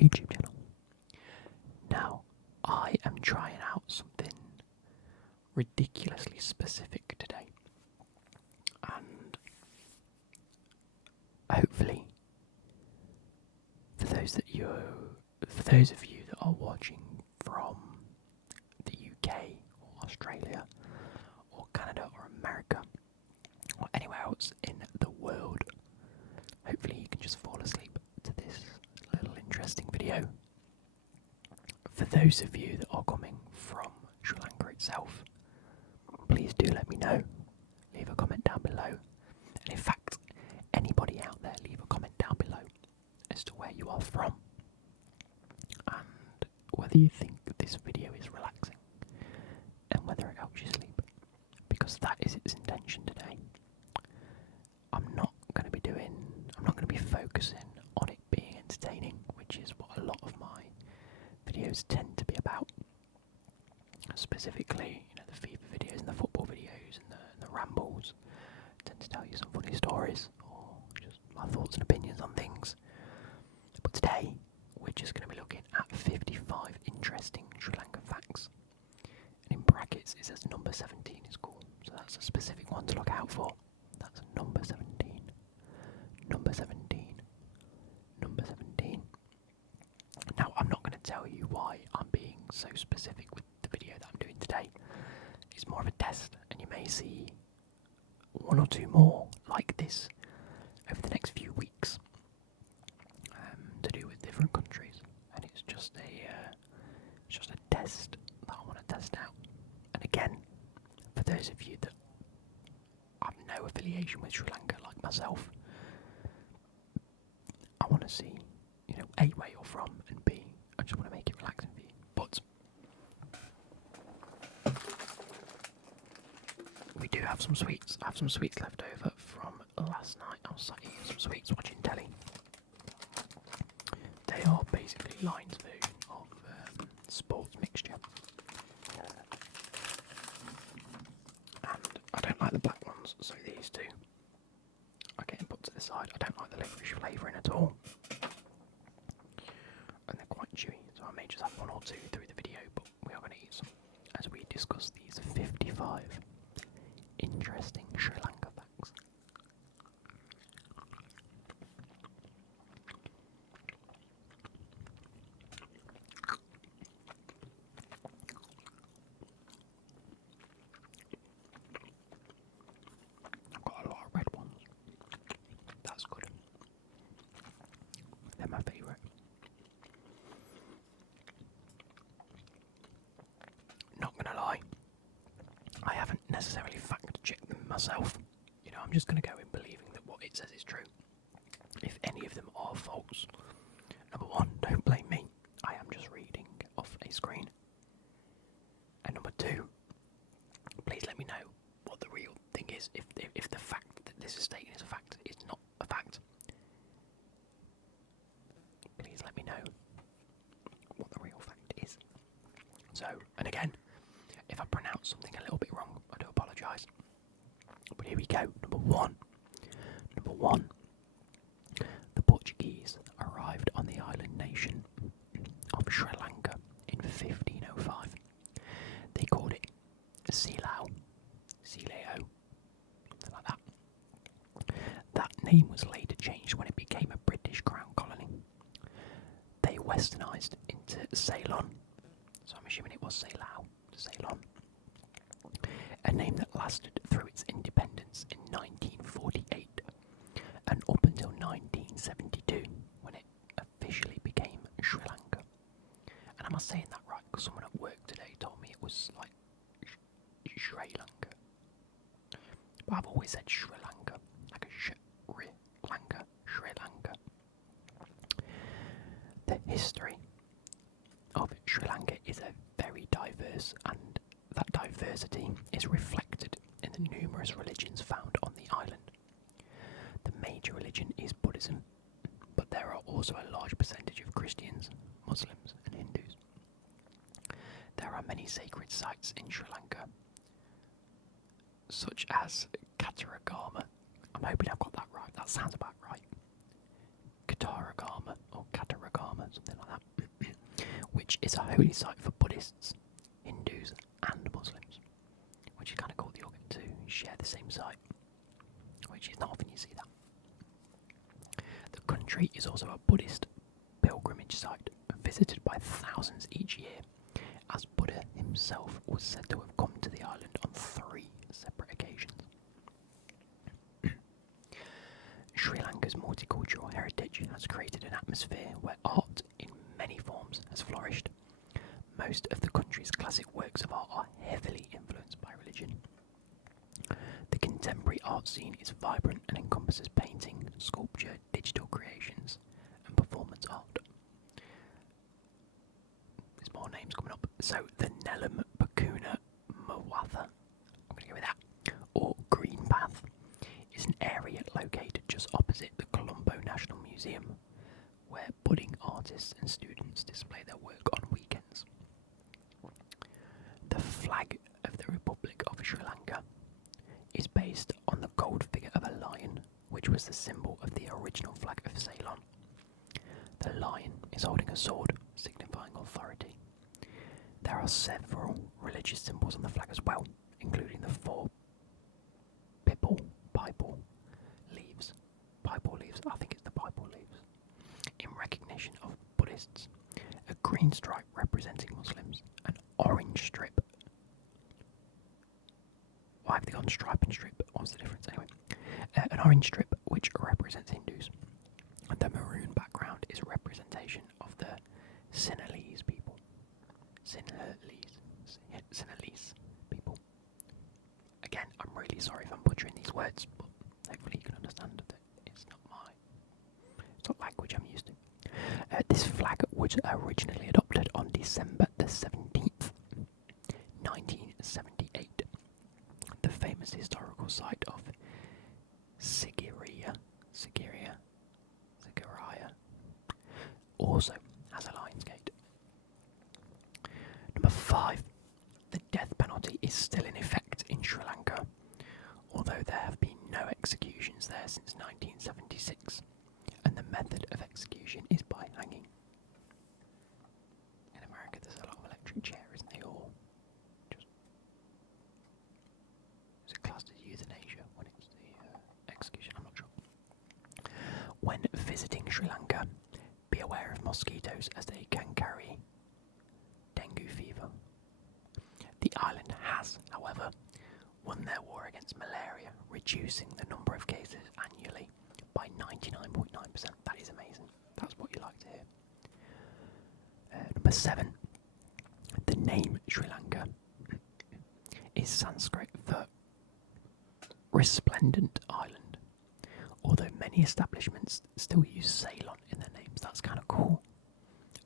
YouTube channel. Now, I am trying out something ridiculously specific today, and hopefully, for those of you that are watching from the UK or Australia or Canada or America or anywhere else in the world, hopefully you can just fall asleep to this little interesting video. For those of you that are coming from Sri Lanka itself, please do let me know. Leave a comment down below. And in fact, anybody out there, leave a comment down below as to where you are from and whether you think this video is relaxing and whether it helps you sleep, because that is its intention today. I'm not going to be focusing on it being entertaining, which is what a lot of my videos tend to be about. Specifically, the FIFA videos and the football videos and the rambles tend to tell you some funny stories or just my thoughts and opinions on things. But today, we're just going to be looking at 55 interesting Sri Lankan facts. And in brackets, it says number 17 is cool. So that's a specific one to look out for. That's number 17. Number 17. Number 17. Now, I'm not going to tell you why I'm being so specific with the video that I'm doing today. It's more of a test, and you may see one or two more like this over the next few weeks to do with different countries. And it's just a test that I want to test out. And again, for those of you that have no affiliation with Sri Lanka like myself, I want to see, A, where you're from, and B, I just want to make it relaxing for you. But we do have some sweets. I have some sweets left over from last night. I was sat eating some sweets watching telly. They are basically Line's version of sports mixture. And I don't like the black ones, so these two are getting put to the side. I don't like the licorice flavouring at all. And they're quite chewy, so I may just have one or two through the video, but we are going to eat some as we discuss these 55 interesting Sri Lanka facts. I've got a lot of red ones. That's good. They're my favourite. Not gonna lie, I haven't necessarily fact-checked them myself. I'm just gonna go in believing that what it says is true. If any of them are false, number one, don't blame me. I am just reading off a screen. And number two, please let me know what the real thing is. If the fact that this is stating is a fact is not a fact, please let me know what the real fact is. So, and again, if I pronounce something a little bit wrong, I do apologise. But here we go. Number one. The Portuguese arrived on the island nation of Sri Lanka in 1505. They called it Silao, something like that. That name was later changed when it became a British crown colony. They westernised into Ceylon, so I'm assuming it was Ceylon, a name that lasted through its independence in 1948 and up until 1972, when it officially became Sri Lanka. And am I saying that right? Because someone at work today told me it was like Sri Lanka. But I've always said Sri Lanka, like a Sri Lanka. The history of Sri Lanka is a very diverse, and that diversity is reflected in the numerous religions found on the island. The major religion is Buddhism, but there are also a large percentage of Christians, Muslims and Hindus. There are many sacred sites in Sri Lanka, such as Kataragama. I'm hoping I've got that right. That sounds about right. Kataragama, something like that. which is a holy site for Buddhists, Hindus and Muslims, which is kind of cool that you're going to share the same site, which is not often you see that. The country is also a Buddhist pilgrimage site, visited by thousands each year, as Buddha himself was said to have come to the island on 3 separate occasions. Sri Lanka's multicultural heritage has created an atmosphere where art in many forms has flourished. Most of the country's classic works of art are heavily influenced by religion. The contemporary art scene is vibrant and encompasses painting, sculpture, digital creations, and performance art. There's more names coming up. So the Nelam Pakuna Mawatha, I'm going to go with that, or Green Path, is an area located just opposite the Colombo National Museum, where budding artists and students display their work on weekends. The flag of the Republic of Sri Lanka is based on the gold figure of a lion, which was the symbol of the original flag of Ceylon. The lion is holding a sword, signifying authority. There are several religious symbols on the flag as well, including the 4 Pipal leaves, I think it's the Pipal leaves, in recognition of Buddhists, a green stripe representing Muslims, an orange strip. Why have they gone stripe and strip? What's the difference anyway? An orange strip which represents Hindus. The maroon background is a representation of the Sinhalese people. Sinhalese people. Again, I'm really sorry if I'm butchering these words, but hopefully you can understand that it's not language I'm used to. This flag was originally adopted on December the 17th, 1978. The famous historical site of Sigiriya also has a lion's gate. Number 5. The death penalty is still in effect in Sri Lanka, although there have been no executions there since 1976, and the method of execution is by hanging. In America there's a lot of electric chair, isn't there? Or just... is it classed as euthanasia when it's the execution? I'm not sure. When visiting Sri Lanka, be aware of mosquitoes as they can carry dengue fever. The island has, however, won their war against malaria, reducing the number of cases annually by 99.9%. That is amazing. That's what you like to hear. Number 7. The name Sri Lanka is Sanskrit for resplendent island, although many establishments still use Ceylon in their names. That's kind of cool.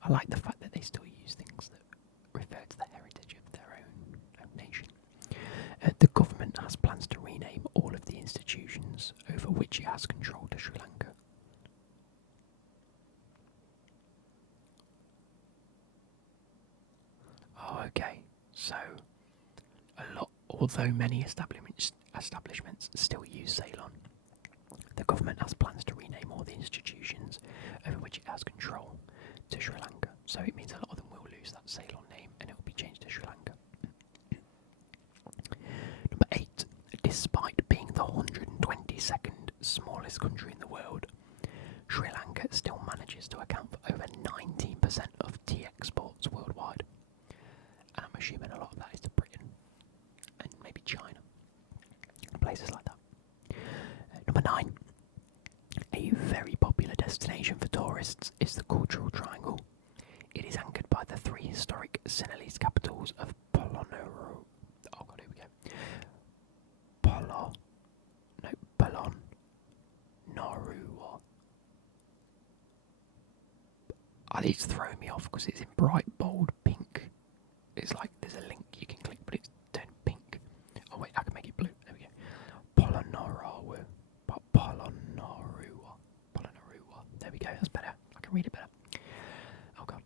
I like the fact that they still use things that refer to the heritage of their own nation. The government has plans to rename all of the institutions over which it has control to Sri Lanka. Oh, okay. So, although many establishments still use Ceylon, the government has plans to rename all the institutions over which it has control to Sri Lanka. So it means a lot of them will lose that Ceylon name and it will be changed to Sri Lanka. Number 8. Despite being the 122nd smallest country in the world, Sri Lanka still manages to account for over 19% of tea exports worldwide. And I'm assuming a lot of that is to Britain and maybe China, places like that. Number 9. A very popular destination for tourists is the Cultural Triangle. It is anchored by the 3 historic Sinhalese capitals of Polonnaruwa. Oh god, here we go. Polonnaruwa. It's throwing me off because it's in bright, bold pink. It's like there's a link you can click, but it's turned pink. Oh wait, I can make it blue. There we go. Polonnaruwa. There we go, that's better. I can read it better. Oh god.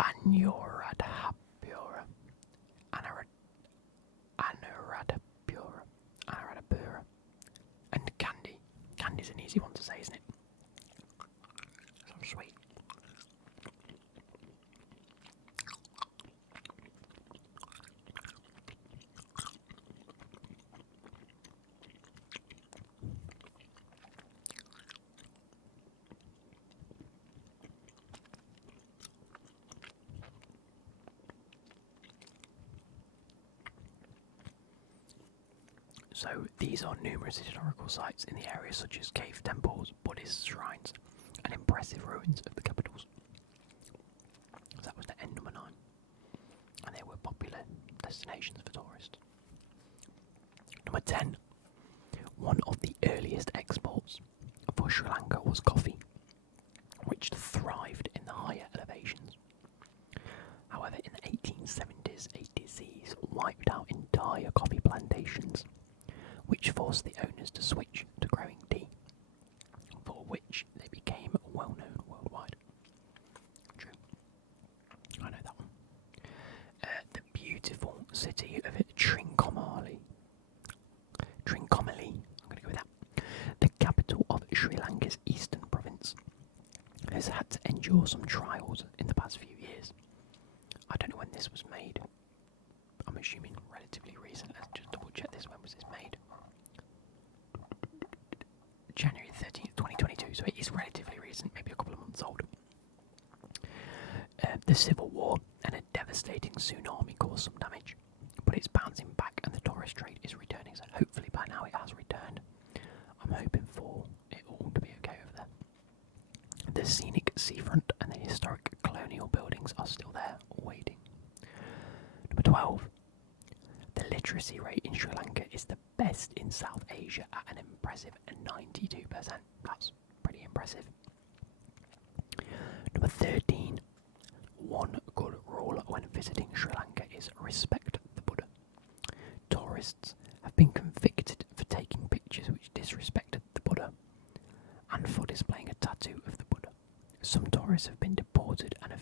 Anuradhapura. And candy. Candy's an easy one to say, isn't it? So sweet. So these are numerous historical sites in the area such as cave temples, Buddhist shrines and impressive ruins of the capitals. So that was the end number 9. And they were popular destinations for tourists. Number 10. One of the earliest exports for Sri Lanka was coffee, which thrived in the higher elevations. However, in the 1870s, a disease wiped out entire coffee plantations, which forced the owners to switch to growing tea, for which they became well known worldwide. True. I know that one. The beautiful city of Trincomalee. I'm going to go with that. The capital of Sri Lanka's eastern province has had to endure some trials in the past few years. I don't know when this was made. I'm assuming relatively recent. Let's just double check this. When was this made? January 13th, 2022. So it is relatively recent, maybe a couple of months old. The Civil War and a devastating tsunami caused some damage, but it's bouncing back and the tourist trade is returning. So hopefully by now it has returned. I'm hoping for it all to be okay over there. The scenic seafront and the historic colonial buildings are still there, waiting. Number 12. The literacy rate in Sri Lanka is the best in South Asia at an impressive 92%. That's pretty impressive. Number 13. One good rule when visiting Sri Lanka is respect the Buddha. Tourists have been convicted for taking pictures which disrespected the Buddha and for displaying a tattoo of the Buddha. Some tourists have been deported and a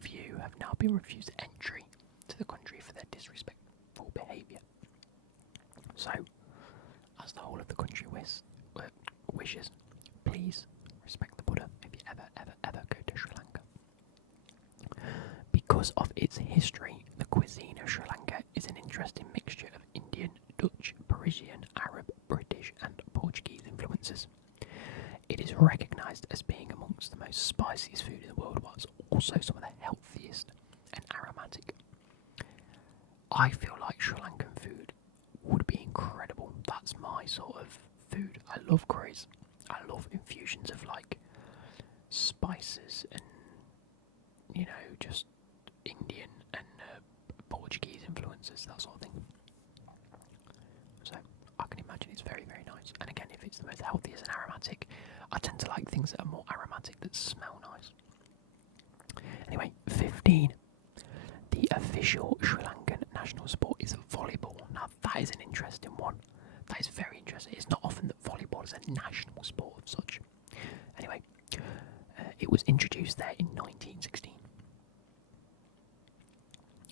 few have now been refused entry to the country for their disrespectful behaviour. So, as the whole of the country wishes, please respect the Buddha if you ever go to Sri Lanka. Because of its history, the cuisine of Sri Lanka is an interesting mixture of Indian, Dutch, Parisian, Arab, British and Portuguese influences. It is recognised as being amongst the most spiciest food in the world, whilst also some of the healthiest and aromatic. I feel like Sri Lankan food would be incredible. That's my sort of food. I love curries. I love infusions of like spices and, you know, just Indian and Portuguese influences, that sort of thing. So I can imagine it's very, very nice. And again, if it's the most healthiest and aromatic, I tend to like things that are more aromatic that smell nice. Anyway, 15. The official Sri Lankan national sport is volleyball. Now that is an interesting one. That is very interesting. It's not often that volleyball is a national sport of such. Anyway, it was introduced there in 1916.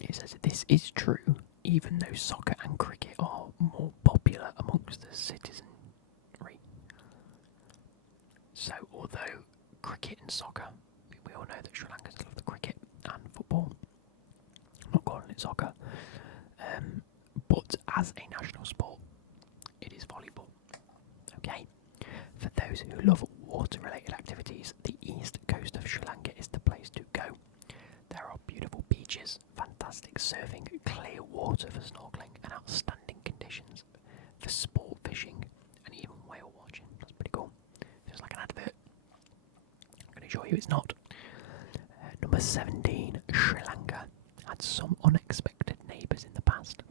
It says this is true even though soccer and cricket are more popular amongst the citizenry. So although cricket and soccer, we all know that Sri Lankans love the cricket and football. I'm not calling it soccer. But as a national sport, it is volleyball. Okay. For those who love water-related activities, the east coast of Sri Lanka is the place to go. There are beautiful beaches, fantastic surfing, clear water for snorkeling, and outstanding conditions for sport fishing and even whale watching. That's pretty cool. Feels like an advert. I'm going to assure you it's not. Number 17, Sri Lanka had some unexpected neighbours in the past.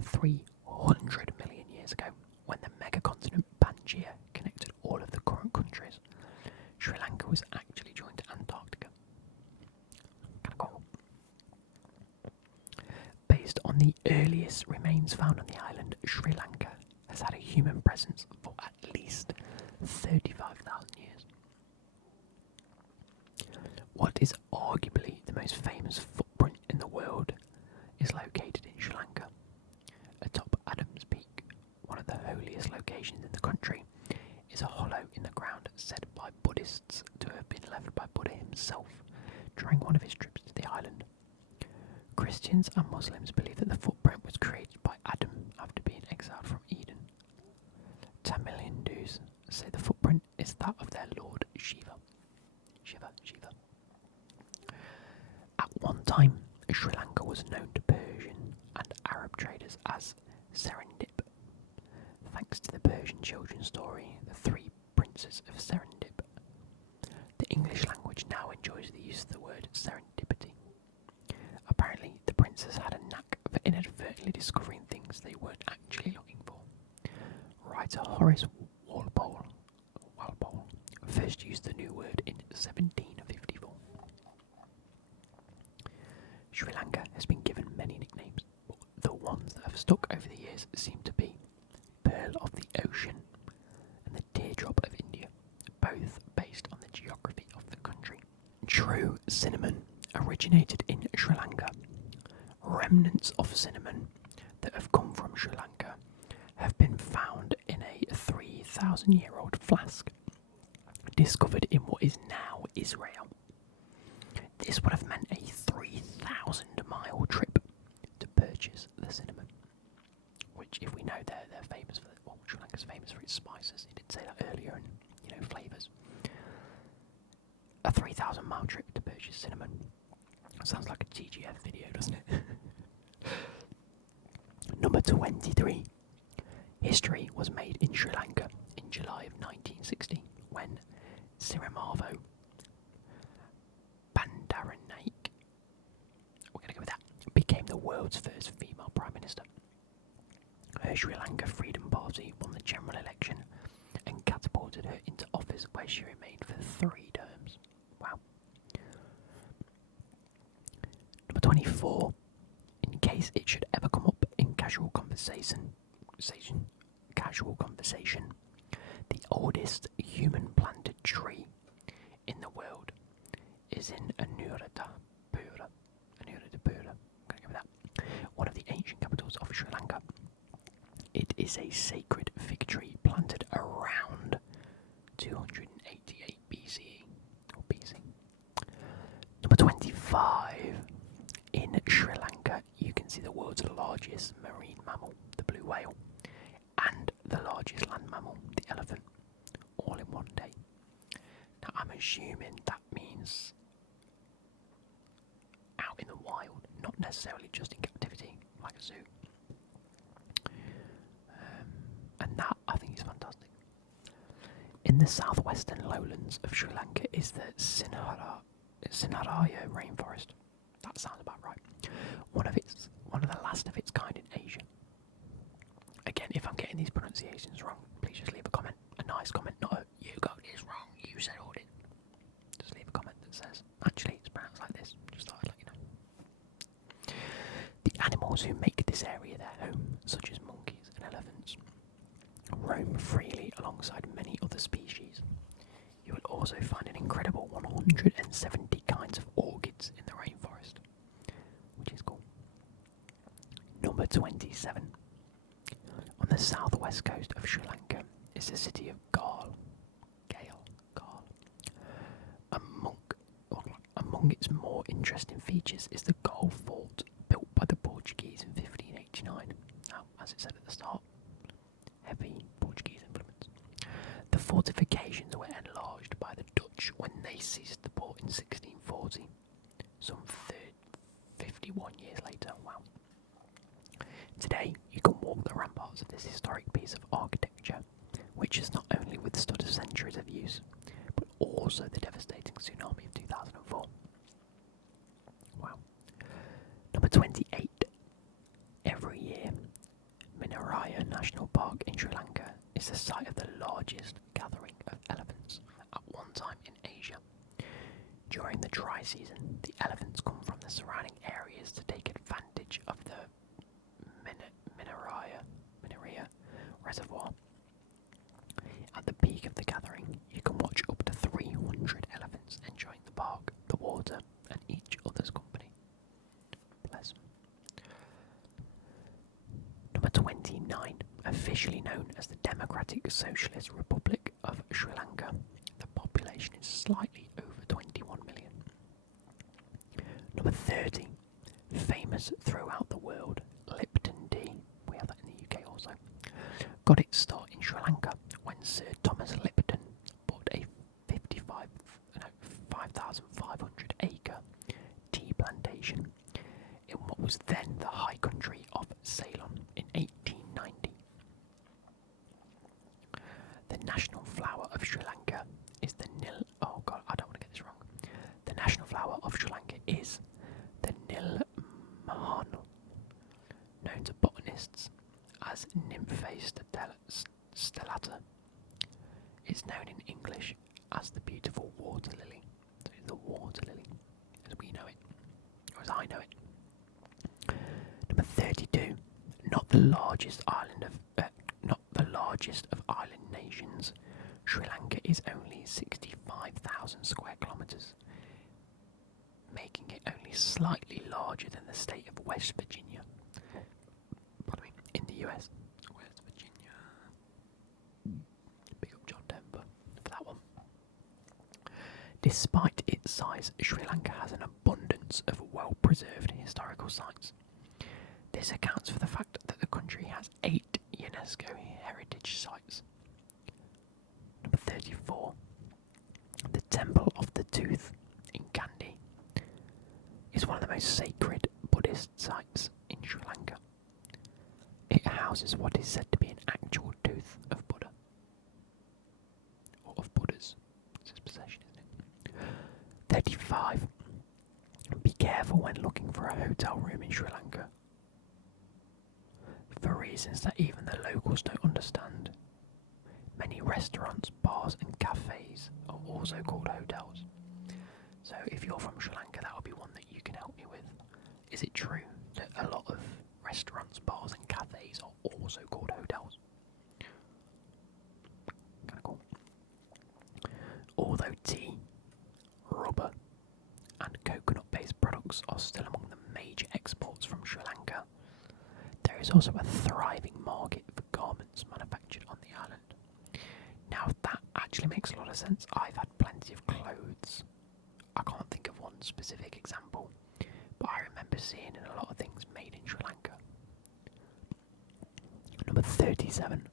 300 million years ago, when the megacontinent Pangaea connected all of the current countries, Sri Lanka was actually joined to Antarctica. Kind of cool. Based on the earliest remains found on the island, Sri Lanka has had a human presence for at least 35,000 years. What is arguably the most famous footprint in the world is located in Sri Lanka. Atop Adam's Peak, one of the holiest locations in the country, is a hollow in the ground said by Buddhists to have been left by Buddha himself during one of his trips to the island. Christians and Muslims believe that the footprint was created by Adam after being exiled from Eden. Tamil Hindus say the footprint is that of their lord Shiva. Shiva. At one time, Sri Lanka was known to Persian and Arab traders as Serendip. thanks to the Persian children's story, The Three Princes of Serendip. The English language now enjoys the use of the word serendipity. Apparently, the princes had a knack for inadvertently discovering things they weren't actually looking for. Writer Horace Walpole first used the new word in 1754. Sri Lanka has been given many nicknames, but the ones that have stuck over the years seem to be Pearl of the Ocean and the Teardrop of India, both based on the geography of the country. True cinnamon originated in Sri Lanka. Remnants of cinnamon that have come from Sri Lanka have been found in a 3,000-year-old flask discovered in what is now Israel. This would have meant a 3,000-mile trip to purchase the cinnamon, which, if we know they're famous for, well, Sri Lanka's famous for its spices. He did say that earlier, and flavours. A 3,000-mile trip to purchase cinnamon. Sounds like a TGF video, doesn't it? Number 23. History was made in Sri Lanka in July of 1960 when Sirimavo Bandaranaike, we're going to go with that, became the world's first female Prime Minister. Her Sri Lanka Freedom Party won the general election and catapulted her into office, where she remained for 3 terms. Wow. Number 24. In case it should ever come up in casual conversation, the oldest human-planted tree in the world is in Anuradhapura. I'm going to go with that. One of the ancient capitals of Sri Lanka. It is a sacred fig tree planted around 288 BCE or BC. Number 25. In Sri Lanka, you can see the world's largest marine mammal, the blue whale, and the largest land mammal, the elephant, all in one day. Now, I'm assuming that means out in the wild, not necessarily just in captivity, like a zoo. And that, I think, is fantastic. In the southwestern lowlands of Sri Lanka is the Sinharaya rainforest. That sounds about right. One of the last of its kind in Asia. Again, if I'm getting these pronunciations wrong, please just leave a comment. A nice comment, not a "you got this wrong, you said all this." Just leave a comment that says, actually, it's pronounced like this. Just thought I'd let you know. The animals who make this area their home, such as monkeys and elephants, roam freely alongside many other species. You will also find an incredible 170 kinds of orchids in the rainforest, which is cool. Number 27. On the southwest coast of Sri Lanka is the city of Galle. Among its more interesting features is the Galle Fort, built by the Portuguese in 1589. Now, as it said at the start, heavy Portuguese influence. The fortifications were enlarged by the Dutch when they seized the port in 1640, some 51 years later. Wow. Today, you can walk the ramparts of this historic piece of architecture, which has not only withstood centuries of use, but also the devastating tsunami of 2004. Wow. Number 28. Every year, Minaraya National Park in Sri Lanka is the site of the largest gathering of elephants at one time in Asia. During the dry season, the elephants come from the surrounding areas to take advantage of the Minaraya Reservoir. At the peak of the gathering, you can watch up to 300 elephants enjoying the park, the water, and each other's company. Bless them. Number 29. Officially known as the Democratic Socialist Republic of Sri Lanka, the population is slightly over 21 million. Number 30. Famous throughout the world, Lipton tea, we have that in the UK also, got its start in Sri Lanka when Sir Thomas Lipton bought a 5,500 acre tea plantation in what was then the high country of Ceylon in 1890. is the Nilmahan, known to botanists as Nymphaea stellata. It's known in English as the beautiful water lily. So the water lily, as we know it, or as I know it. Number 32, not the largest of island nations. Sri Lanka is only 65,000 square kilometres, making it only slightly larger than the state of West Virginia. Pardon me, in the US. West Virginia. Big up John Denver for that one. Despite its size, Sri Lanka has an abundance of well-preserved historical sites. This accounts for the fact that the country has 8 UNESCO heritage sites. Number 34. The Temple of the Tooth in Kandy is one of the most sacred Buddhist sites in Sri Lanka. It houses what is said to be an actual tooth of Buddha. Or of Buddhas. It's his possession, isn't it? 35. Be careful when looking for a hotel room in Sri Lanka, for reasons that even the locals don't understand. Many restaurants, bars and cafes are also called hotels. So if you're from Sri Lanka, that would be one that you can help me with. Is it true that a lot of restaurants, bars and cafes are also called hotels? Kind of cool. Although tea, rubber and coconut-based products are still among the major exports from Sri Lanka, there is also a thriving market for garments manufactured on the island. Now that actually makes a lot of sense. I've had plenty of clothes. I can't think of one specific example, but I remember seeing in a lot of things made in Sri Lanka. Number 37.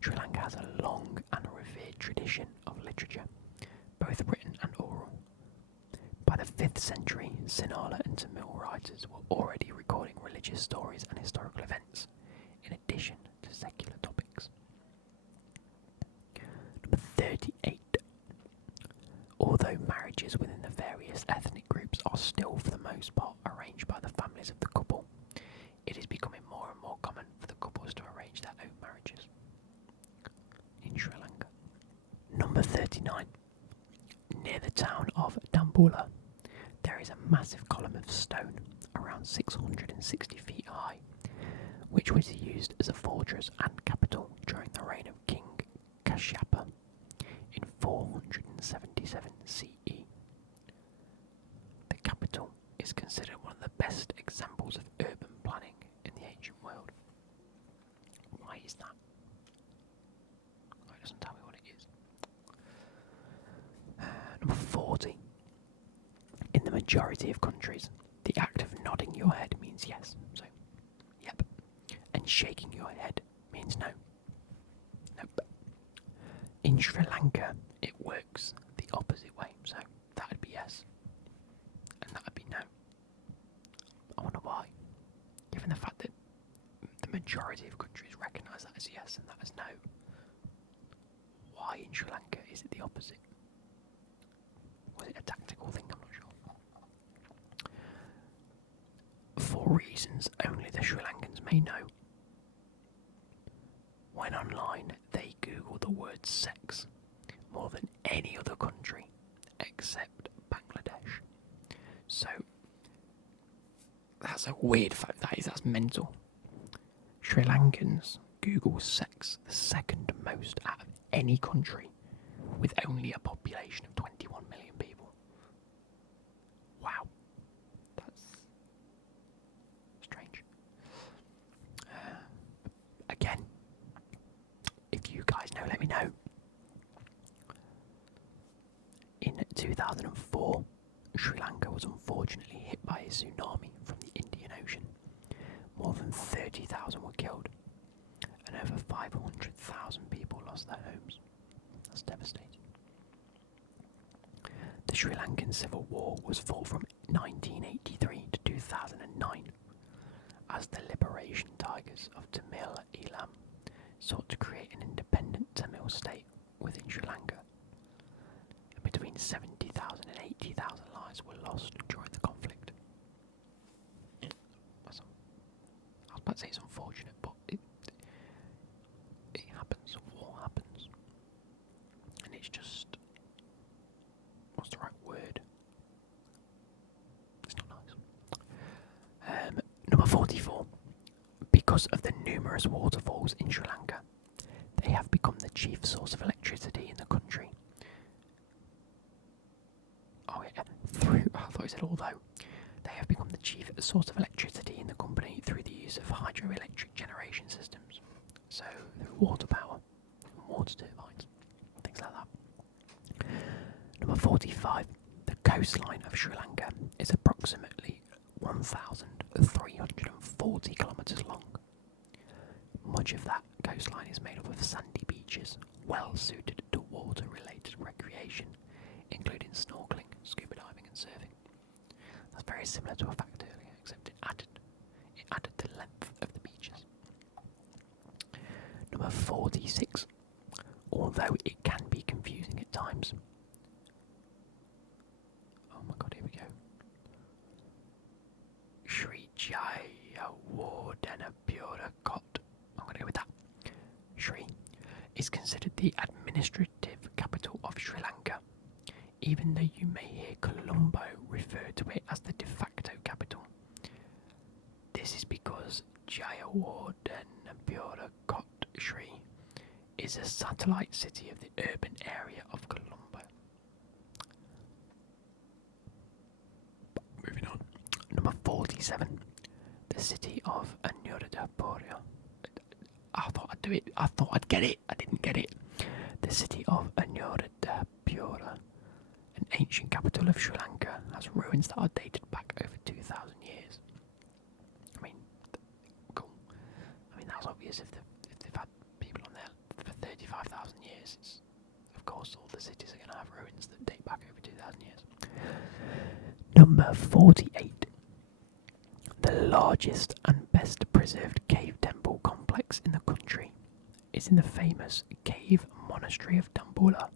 Sri Lanka has a long and revered tradition of literature, both written and oral. By the 5th century, Sinhala and Tamil writers were already recording religious stories and historical events, in addition to secular topics. Number 38. Although marriages within the various ethnic groups are still for the most part arranged by the families of the couple, it is becoming more and more common for the couples to arrange their own marriages in Sri Lanka. Number 39. Near the town of Dambulla, there is a massive column of stone around 660 feet high, which was used as a fortress and capital during the reign of King Kashyapa in 477 CE. The capital is considered one of the best examples of urban planning in the ancient world. Why is that? It doesn't tell me what it is. Number 40. In the majority of countries, the act of nodding your head means yes, so yep, and shaking your head means no. Nope. In Sri Lanka, it works the opposite way, so that would be yes, and that would be no. I wonder why, given the fact that the majority of countries recognise that as yes and that as no. Why in Sri Lanka is it the opposite? Was it a tactical thing? I'm not sure. For reasons only the Sri Lankans may know. When online, they Google the word sex more than any other country except Bangladesh. So, that's a weird fact, that's mental. Sri Lankans Google sex the second most out of any country, with only a population of 21 million people. Wow. That's strange. Again, if you guys know, let me know. In 2004, Sri Lanka was unfortunately hit by a tsunami from the Indian Ocean. More than 30,000 were killed, and over 500,000 people lost their homes. That's devastating. The Sri Lankan Civil War was fought from 1983 to 2009, as the Liberation Tigers of Tamil Eelam sought to create an independent Tamil state within Sri Lanka. Between 70,000 and 80,000 lives were lost during the conflict. about to say it's unfortunate, but it happens. War happens, and it's just, what's the right word? It's not nice. Number 44. Because of the numerous waterfalls in Sri Lanka, they have become the chief source of electricity in the country. Oh yeah, I thought it said although. They have become the chief source of electricity in the company through the use of hydroelectric generation systems. So through water power, water turbines, things like that. Number 45. The coastline of Sri Lanka is approximately 1,340 kilometres long. Much of that coastline is made up of sandy beaches, well suited to water-related recreation, including snorkeling, scuba diving and surfing. That's very similar to a fact earlier, except it added the length of the beaches. Number 46. Although it can be confusing at times. Oh my god, here we go. Sri Jaya Wardena Pura Kot. I'm going to go with that. Sri is considered the administrative capital of Sri Lanka, even though you may hear Colombo refer to it as the de facto capital. This is because Jayawardenepura Kot Sri is a satellite city of the urban area of Colombo. Moving on. Number 47. The city of Anuradhapura. I thought I'd do it. I thought I'd get it. I didn't get it. The city of Anuradhapura, an ancient capital of Sri Lanka, has ruins that are dated back over 2,000 years. I mean, cool. I mean, that's obvious if they've had people on there for 35,000 years. It's, of course, all the cities are going to have ruins that date back over 2,000 years. Number 48. The largest and best preserved cave temple complex in the country is in the famous cave monastery of Dambulla,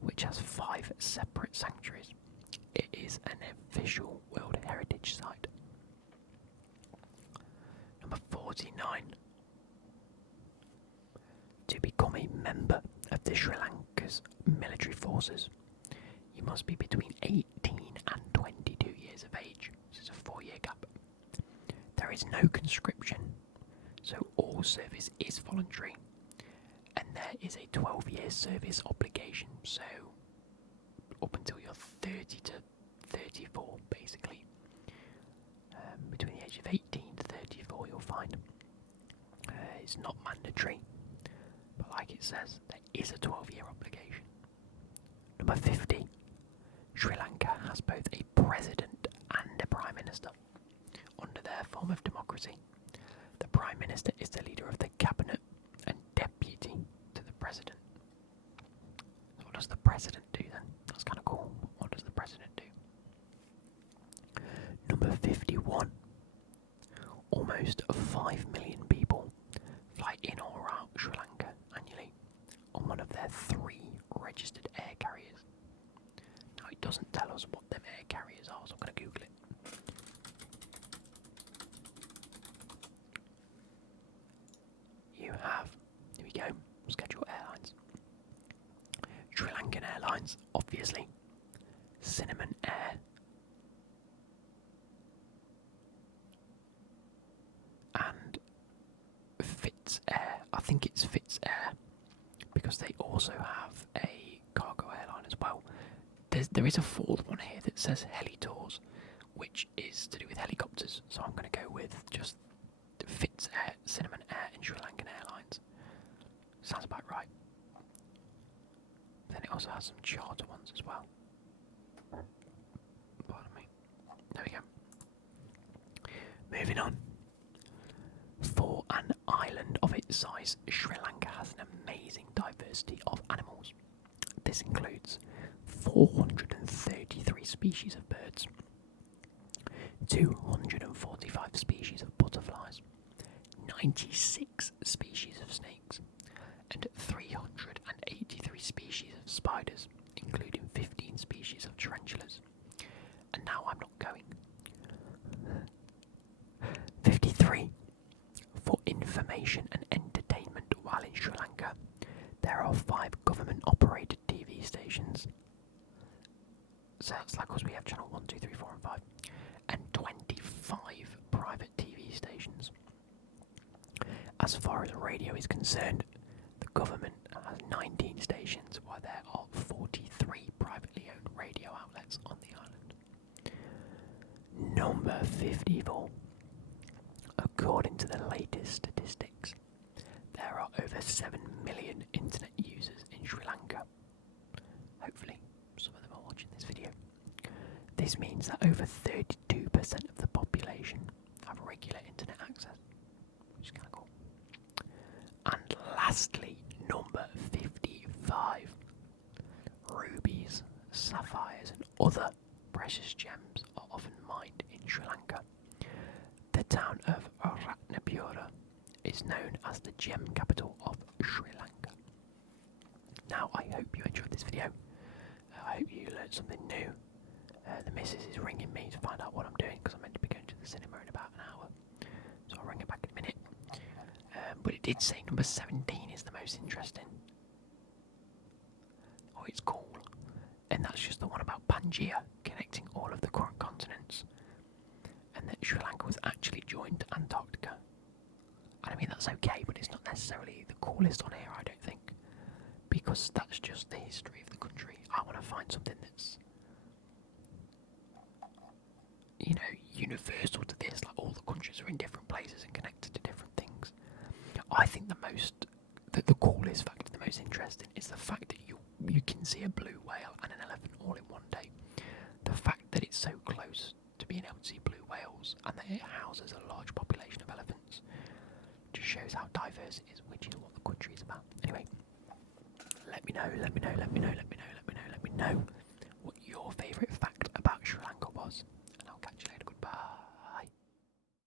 which has 5 separate sanctuaries. It is an official World Heritage Site. Number 49. To become a member of the Sri Lanka's military forces, you must be between 18 and 22 years of age. This is a 4-year gap. There is no conscription, so all service is voluntary, and there is a 12-year service obligation, so up until you're 30 to 34, basically. Between the age of 18 to 34, you'll find. It's not mandatory, but like it says, there is a 12-year obligation. Number 50. Sri Lanka has both a president and a prime minister. Under their form of democracy, the prime minister is the leader of the cabinet and deputy to the president. So what does the president do then? That's kind of cool. What does the president do? Number 51. Almost 5 million people fly in or out Sri Lanka annually on one of their 3 registered air carriers. Now it doesn't tell us what them air carriers are, so I'm going to Google it. You have, here we go, scheduled airlines. Sri Lankan Airlines, obviously. Cinnamon Air. And Fitz Air. I think it's Fitz Air, because they also have a cargo airline as well. There is a 4th one here that says Helitours, which is to do with helicopters, so I'm going to go with just Fitz Air, Cinnamon Air and Sri Lankan Airlines. Sounds about right. Then it also has some charter ones as well. Pardon me. There we go. Moving on. For an island of its size, Sri Lanka has an amazing diversity of animals. This includes 433 species of birds, 245 species of butterflies, 96 species of snakes, and 383 species of spiders, including 15 species of tarantulas. And now I'm not going. 53. So that's like us, we have channel 1, 2, 3, 4 and 5. And 25 private TV stations. As far as radio is concerned, the government has 19 stations, while there are 43 privately owned radio outlets on the island. Number 54. According to the latest statistics, there are over 7 million internet users in Sri Lanka. Hopefully, some of them are watching this video. This means that over 32% of the population have regular internet access, which is kind of cool. And lastly, number 55. Rubies, sapphires and other precious gems are often mined in Sri Lanka. The town of Ratnapura is known as the gem capital of Sri Lanka. Now, I hope you enjoyed this video. I hope you learned something new. The missus is ringing me to find out what I'm doing because I'm meant to be going to the cinema in about an hour. So I'll ring her back in a minute. But it did say number 17 is the most interesting. Oh, it's cool. And that's just the one about Pangaea connecting all of the current continents. And that Sri Lanka was actually joined to Antarctica. And I mean, that's okay, but it's not necessarily the coolest on here, I don't think. Because that's just the history of the country. I want to find something that's, you know, universal to this. Like, all the countries are in different places and connected to different things. I think the coolest fact, the most interesting, is the fact that you can see a blue whale and an elephant all in one day. The fact that it's so close to being able to see blue whales and that it houses a large population of elephants just shows how diverse it